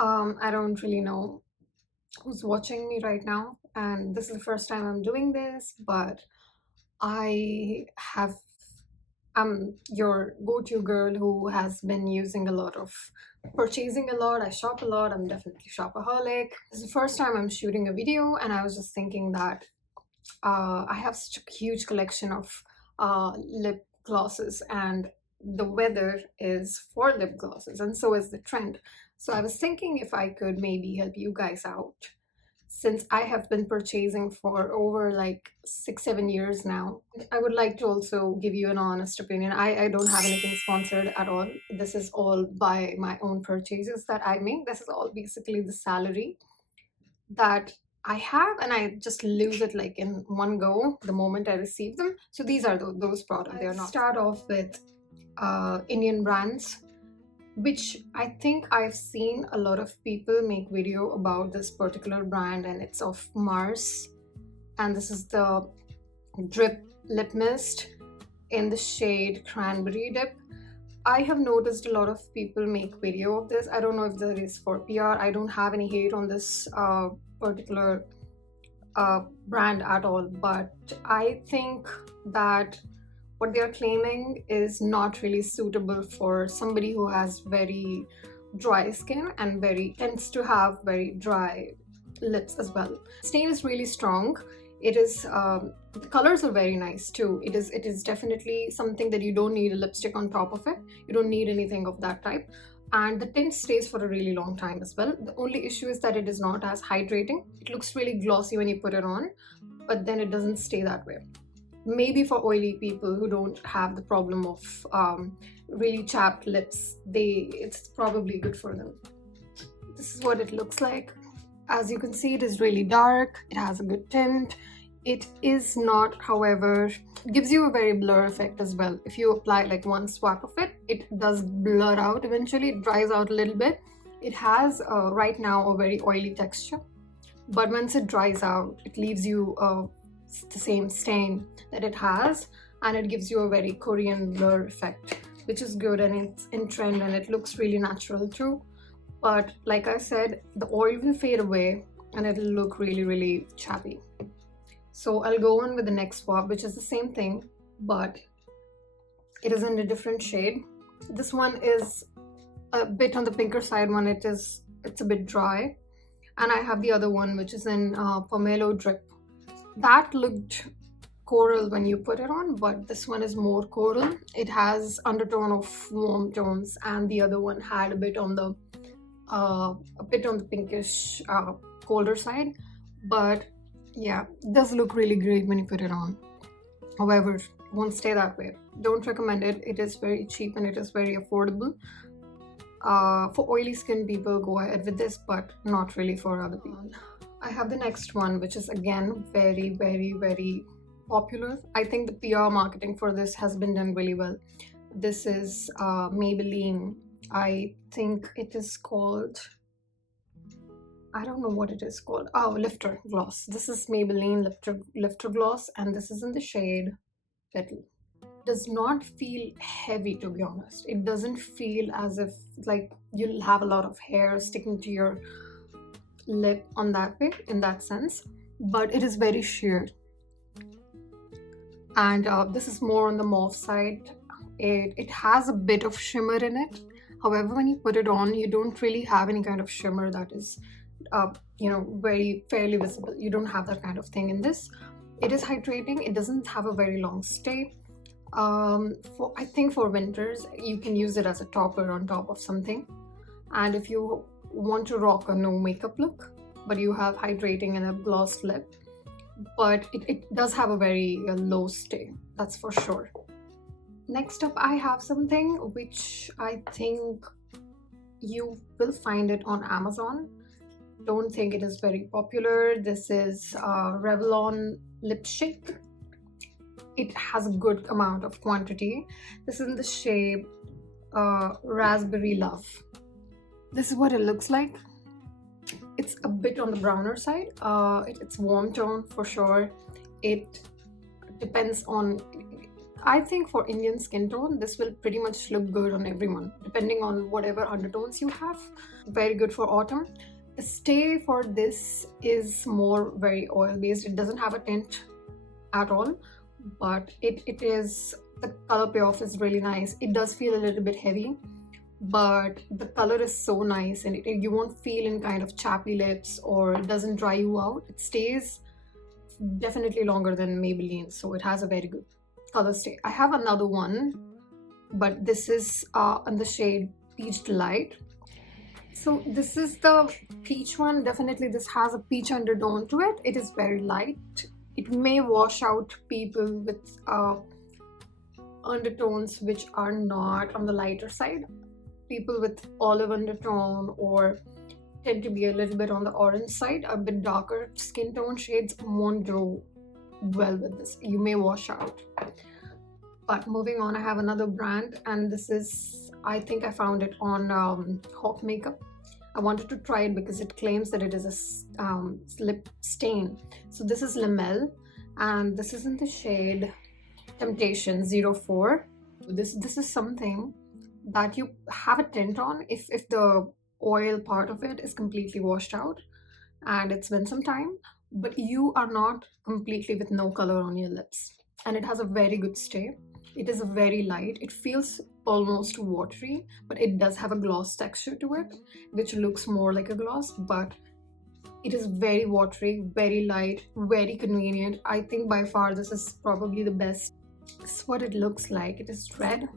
I don't really know who's watching me right now, and this is the first time I'm doing this, but I have I'm your go-to girl who has been using a lot of purchasing a lot. I shop a lot. I'm definitely shopaholic. This is the first time I'm shooting a video, and I was just thinking that I have such a huge collection of lip glosses, and the weather is for lip glosses, and so is the trend. So I was thinking if I could maybe help you guys out, since I have been purchasing for over like 6-7 years now. I would like to also give you an honest opinion. I don't have anything sponsored at all. This is all by my own purchases that I make. This is all basically the salary that I have, and I just lose it like in one go the moment I receive them. So these are those products. They are not. Start off with Indian brands, which I think I've seen a lot of people make video about this particular brand, and it's of Mars, and this is the drip lip mist in the shade Cranberry Dip. I have noticed a lot of people make video of this. I don't know if that is for PR. I don't have any hate on this particular brand at all, but I think that what they are claiming is not really suitable for somebody who has very dry skin and tends to have very dry lips as well. Stain is really strong. It is the colors are very nice too. It is definitely something that you don't need a lipstick on top of it. You don't need anything of that type, and the tint stays for a really long time as well. The only issue is that it is not as hydrating. It looks really glossy when you put it on, but then it doesn't stay that way. Maybe for oily people who don't have the problem of really chapped lips, it's probably good for them. This is what it looks like. As you can see, it is really dark. It has a good tint. It is not, however, gives you a very blur effect as well. If you apply like one swap of it, it does blur out eventually. It dries out a little bit. It has right now a very oily texture, but once it dries out, it leaves you the same stain that it has, and it gives you a very Korean blur effect, which is good, and it's in trend, and it looks really natural too. But like I said, the oil will fade away and it'll look really, really chappy. So I'll go on with the next swab, which is the same thing, but it is in a different shade. This one is a bit on the pinker side one. It's a bit dry. And I have the other one, which is in Pomelo Drip. That looked coral when you put it on, but this one is more coral. It has undertone of warm tones, and the other one had a bit on the pinkish colder side, but yeah, it does look really great when you put it on. However, it won't stay that way. Don't recommend it. It is very cheap and it is very affordable. For oily skin people, go ahead with this, but not really for other people. I have the next one, which is again very, very, very popular. I think the PR marketing for this has been done really well. This is Maybelline. I think it is called, I don't know what it is called. Oh, Lifter Gloss. This is Maybelline Lifter Gloss, and this is in the shade Petal. Does not feel heavy, to be honest. It doesn't feel as if like you'll have a lot of hair sticking to your lip on that way, in that sense, but it is very sheer. And this is more on the mauve side. It has a bit of shimmer in it. However, when you put it on, you don't really have any kind of shimmer that is, very fairly visible. You don't have that kind of thing in this. It is hydrating. It doesn't have a very long stay. I think for winters, you can use it as a topper on top of something. And if you want to rock a no makeup look, but you have hydrating and a glossed lip, but it does have a very low stay, that's for sure. Next up, I have something which I think you will find it on Amazon. Don't think it is very popular. This is Revlon Lipstick. It has a good amount of quantity. This is in the shade Raspberry Love. This is what it looks like. It's a bit on the browner side. It's warm tone for sure. It depends on I think for Indian skin tone, this will pretty much look good on everyone, depending on whatever undertones you have. Very good for autumn. The stay for this is more very oil based. It doesn't have a tint at all, but it is, the color payoff is really nice. It does feel a little bit heavy, but the color is so nice, and you won't feel in kind of chappy lips, or it doesn't dry you out. It stays definitely longer than Maybelline, so it has a very good color stay. I have another one, but this is in the shade Peach Delight. So this is the peach one. Definitely this has a peach undertone to it. It is very light. It may wash out people with undertones which are not on the lighter side. People with olive undertone or tend to be a little bit on the orange side, a bit darker skin tone shades won't do well with this. You may wash out. But moving on, I have another brand, and this is, I think I found it on Hawk Makeup. I wanted to try it because it claims that it is a lip stain. So this is Lamel, and this is in the shade Temptation 04. This is something that you have a tint on if the oil part of it is completely washed out and it's been some time, but you are not completely with no color on your lips. And it has a very good stay. It is very light. It feels almost watery, but it does have a gloss texture to it, which looks more like a gloss, but it is very watery, very light, very convenient. I think by far this is probably the best. This is what it looks like. It is red.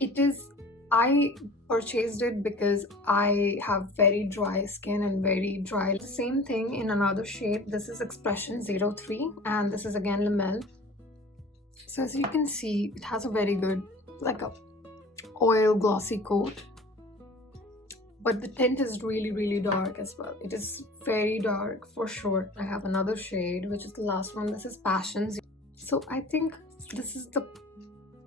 It is, I purchased it because I have very dry skin and very dry. The same thing in another shade. This is Expression 03, and this is again Lamel. So as you can see, it has a very good, like a oil glossy coat, but the tint is really dark as well. It is very dark for sure. I have another shade, which is the last one. This is Passions. So I think this is the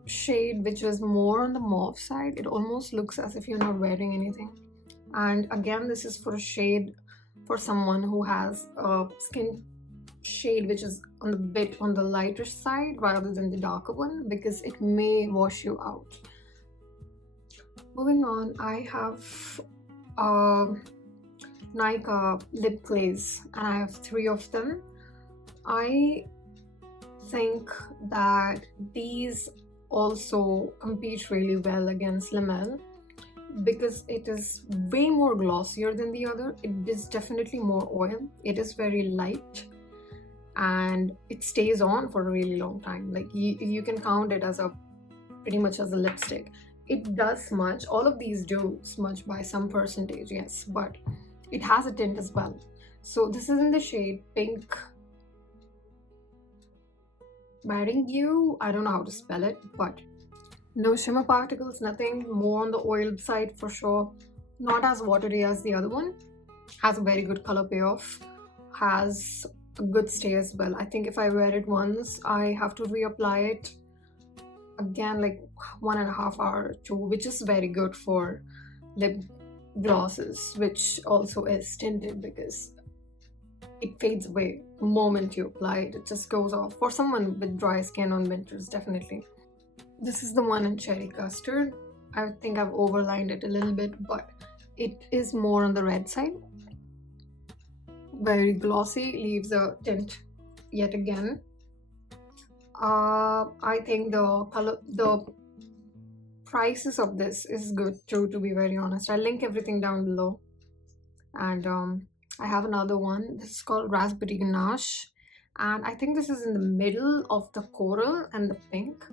shade which is more on the mauve side. It almost looks as if you're not wearing anything. And again, this is for a shade for someone who has a skin shade which is on the bit on the lighter side rather than the darker one, because it may wash you out. Moving on, I have Nykaa lip glaze, and I have 3 of them. I think that these also compete really well against Lamel because it is way more glossier than the other. It is definitely more oil. It is very light, and it stays on for a really long time. Like you can count it as a pretty much as a lipstick. It does smudge. All of these do smudge by some percentage, yes, but it has a tint as well. So this is in the shade Pink Meringue. I don't know how to spell it, but no shimmer particles, nothing. More on the oiled side for sure. Not as watery as the other one. Has a very good color payoff. Has a good stay as well. I think if I wear it once, I have to reapply it again like 1.5 hours or 2, which is very good for lip glosses, which also is tinted because it fades away the moment you apply it. It just goes off. For someone with dry skin on winters, definitely. This is the one in Cherry Custard. I think I've overlined it a little bit, but it is more on the red side. Very glossy, leaves a tint yet again. I think the prices of this is good too, to be very honest. I'll link everything down below. And I have another one. This is called Raspberry Ganache, and I think this is in the middle of the coral and the pink,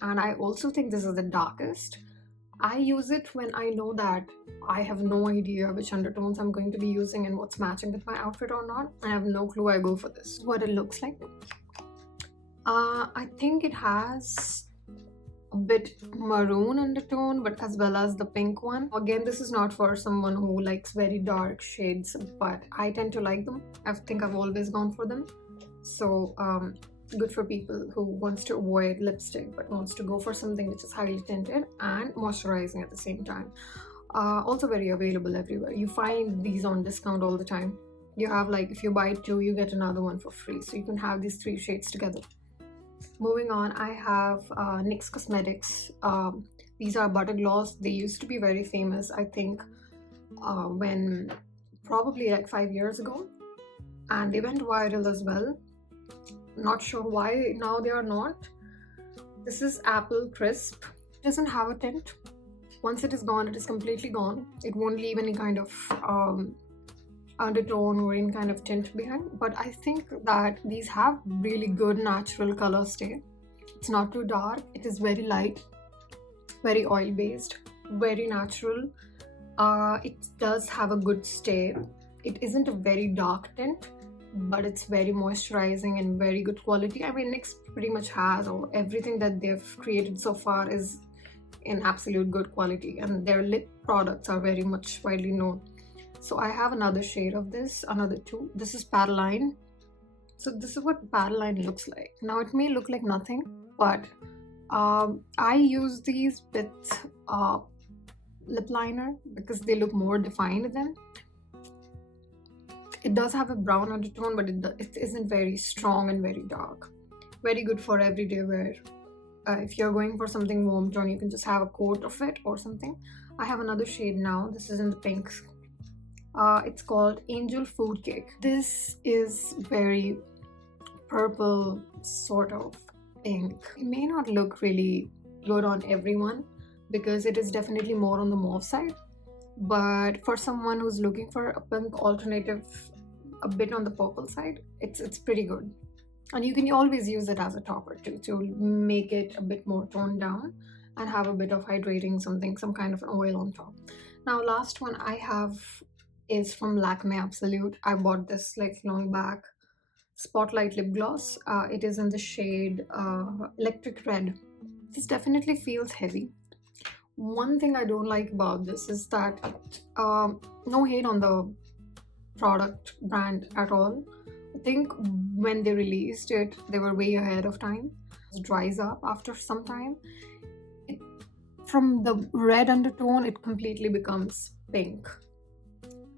and I also think this is the darkest. I use it when I know that I have no idea which undertones I'm going to be using and what's matching with my outfit or not. I have no clue. I go for this. What it looks like. I think it has a bit maroon undertone, but as well as the pink one. Again, this is not for someone who likes very dark shades, but I tend to like them. I think I've always gone for them. So good for people who wants to avoid lipstick but wants to go for something which is highly tinted and moisturizing at the same time. Also very available everywhere. You find these on discount all the time. You have like, if you buy 2, you get another one for free. So you can have these 3 shades together. Moving on, I have NYX Cosmetics. These are butter gloss. They used to be very famous, I think, when probably like 5 years ago, and they went viral as well. Not sure why now they are not. This is Apple Crisp. It doesn't have a tint. Once it is gone, it is completely gone. It won't leave any kind of undertone or any kind of tint behind, but I think that these have really good natural color stay. It's not too dark, it is very light, very oil based, very natural. It does have a good stay. It isn't a very dark tint, but it's very moisturizing and very good quality. I mean, NYX pretty much has, or everything that they've created so far is in absolute good quality, and their lip products are very much widely known. So I have another shade of this, another two. This is Paraline. So this is what Paraline looks like. Now it may look like nothing, but I use these with lip liner because they look more defined then. It does have a brown undertone, but it isn't very strong and very dark. Very good for everyday wear. If you're going for something warm tone, you can just have a coat of it or something. I have another shade now. This is in the pink. It's called Angel Food Cake. This is very purple sort of pink. It may not look really good on everyone because it is definitely more on the mauve side, but for someone who's looking for a pink alternative, a bit on the purple side, it's pretty good. And you can always use it as a topper too, to make it a bit more toned down and have a bit of hydrating something, some kind of an oil on top. Now last one I have is from Lakme Absolute. I bought this like long back. Spotlight lip gloss. It is in the shade Electric Red. This definitely feels heavy. One thing I don't like about this is that no hate on the product brand at all. I think when they released it, they were way ahead of time. It dries up after some time. From the red undertone, it completely becomes pink.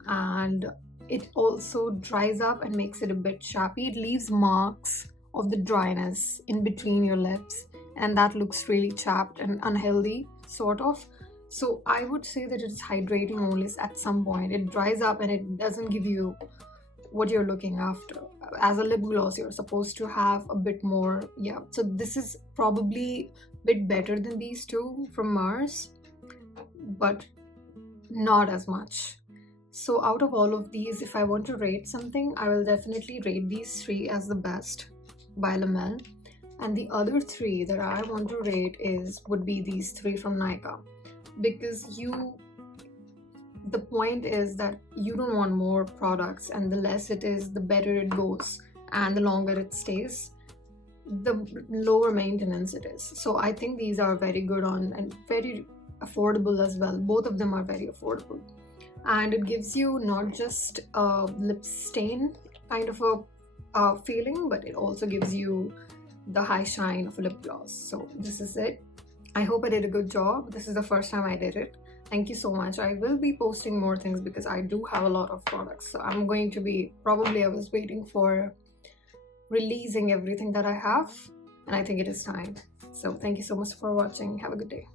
And it also dries up and makes it a bit chappy. It leaves marks of the dryness in between your lips, and that looks really chapped and unhealthy, sort of. So I would say that it's hydrating only at some point. It dries up and it doesn't give you what you're looking after. As a lip gloss, you're supposed to have a bit more, yeah. So this is probably a bit better than these two from Mars, but not as much. So out of all of these, if I want to rate something, I will definitely rate these three as the best by Lamel. And the other three that I want to rate would be these three from Nykaa. Because the point is that you don't want more products, and the less it is, the better it goes, and the longer it stays, the lower maintenance it is. So I think these are very good on and very affordable as well. Both of them are very affordable. And it gives you not just a lip stain kind of a feeling, but it also gives you the high shine of a lip gloss. So this is it. I hope I did a good job. This is the first time I did it. Thank you so much. I will be posting more things because I do have a lot of products. So I'm going to be, probably I was waiting for releasing everything that I have, and I think it is time. So thank you so much for watching. Have a good day.